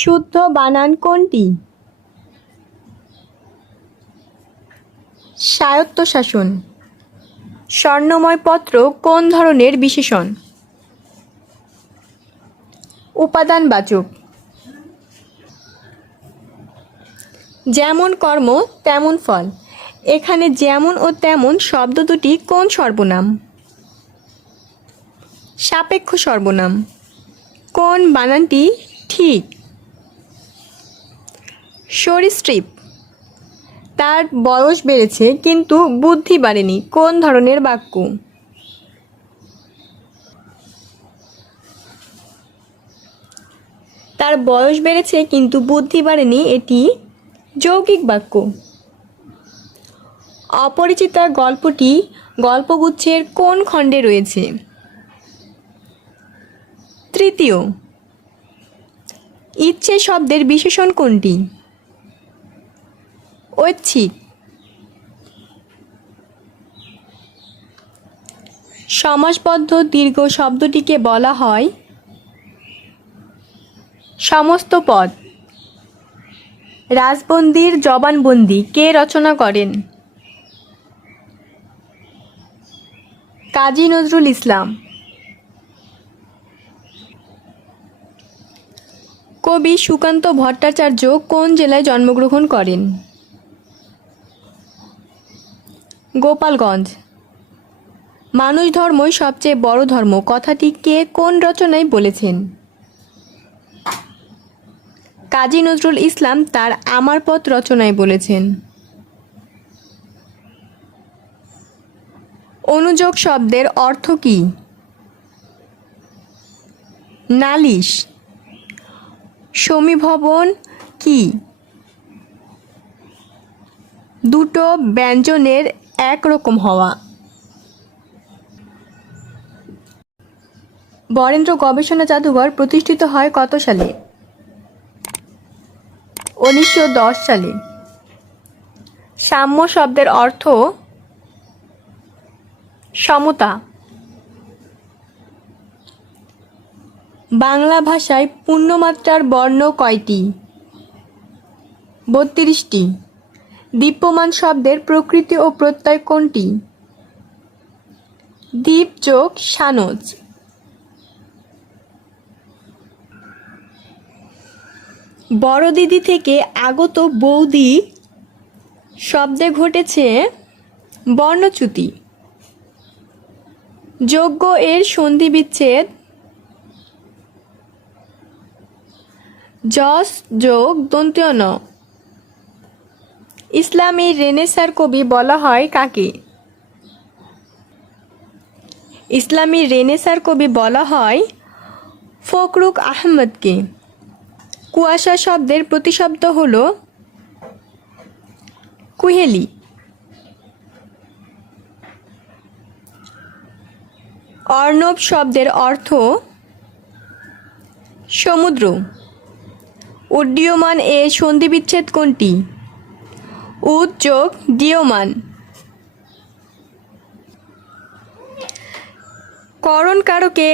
শুদ্ধ বানান কোনটি? স্বায়ত্তশাসন। স্বর্ণময় পত্র কোন ধরনের বিশেষণ? উপাদানবাচক। যেমন কর্ম তেমন ফল, এখানে যেমন ও তেমন শব্দ দুটি কোন সর্বনাম? সাপেক্ষ সর্বনাম। কোন বানানটি ঠিক? সরীসৃপ। তার বয়স বেড়েছে কিন্তু বুদ্ধি বাড়েনি, কোন ধরনের বাক্য? তার বয়স বেড়েছে কিন্তু বুদ্ধি বাড়েনি, এটি যৌগিক বাক্য। অপরিচিতা গল্পটি গল্পগুচ্ছের কোন খণ্ডে রয়েছে? তৃতীয়। ইচ্ছে শব্দের বিশেষণ কোনটি? ঐচ্ছিক। সমাসবদ্ধ দীর্ঘ শব্দটিকে বলা হয় সমস্ত পদ। রাজবন্দির জবানবন্দি কে রচনা করেন? কাজী নজরুল ইসলাম। কবি সুকান্ত ভট্টাচার্য কোন জেলায় জন্মগ্রহণ করেন? গোপালগঞ্জ। মানুষ ধর্মই সবচেয়ে বড় ধর্ম কথাটি কে কোন রচনায় বলেছেন? কাজী নজরুল ইসলাম তার আমার পথ রচনায় বলেছেন। অনুযোগ শব্দের অর্থ কী? নালিশ। সমীভবন কি? দুটো ব্যঞ্জনের একরকম হওয়া। বরেন্দ্র গবেষণা জাদুঘর প্রতিষ্ঠিত হয় কত সালে? 1910 সালে। সাম্য শব্দের অর্থ সমতা। বাংলা ভাষায় পূর্ণমাত্রার বর্ণ কয়টি? 32টি। দীপ্যমান শব্দের প্রকৃতি ও প্রত্যয় কোনটি? দীপ যোগ সানজ। বড় দিদি থেকে আগত বৌদি শব্দে ঘটেছে বর্ণচ্যুতি। যোগ্য এর সন্ধি বিচ্ছেদ যশ যোগ দন্ত্য ন। ইসলামী রেনেসার কবি বলা হয় কাকে? ইসলামী রেনেসার কবি বলা হয় ফখরুক আহমদকে। কুয়াশা শব্দের প্রতিশব্দ হল কুহেলি। অর্ণব শব্দের অর্থ সমুদ্র। উড্ডীয়মান এর সন্ধিবিচ্ছেদ কোনটি? উদ যোগ ডীয়মান। করণ কারকে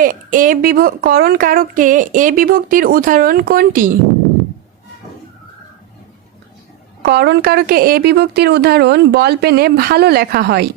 এ বিভক্তির উদাহরণ কোনটি? করণ কারকে এ বিভক্তির উদাহরণ বল পেনে ভালো লেখা হয়।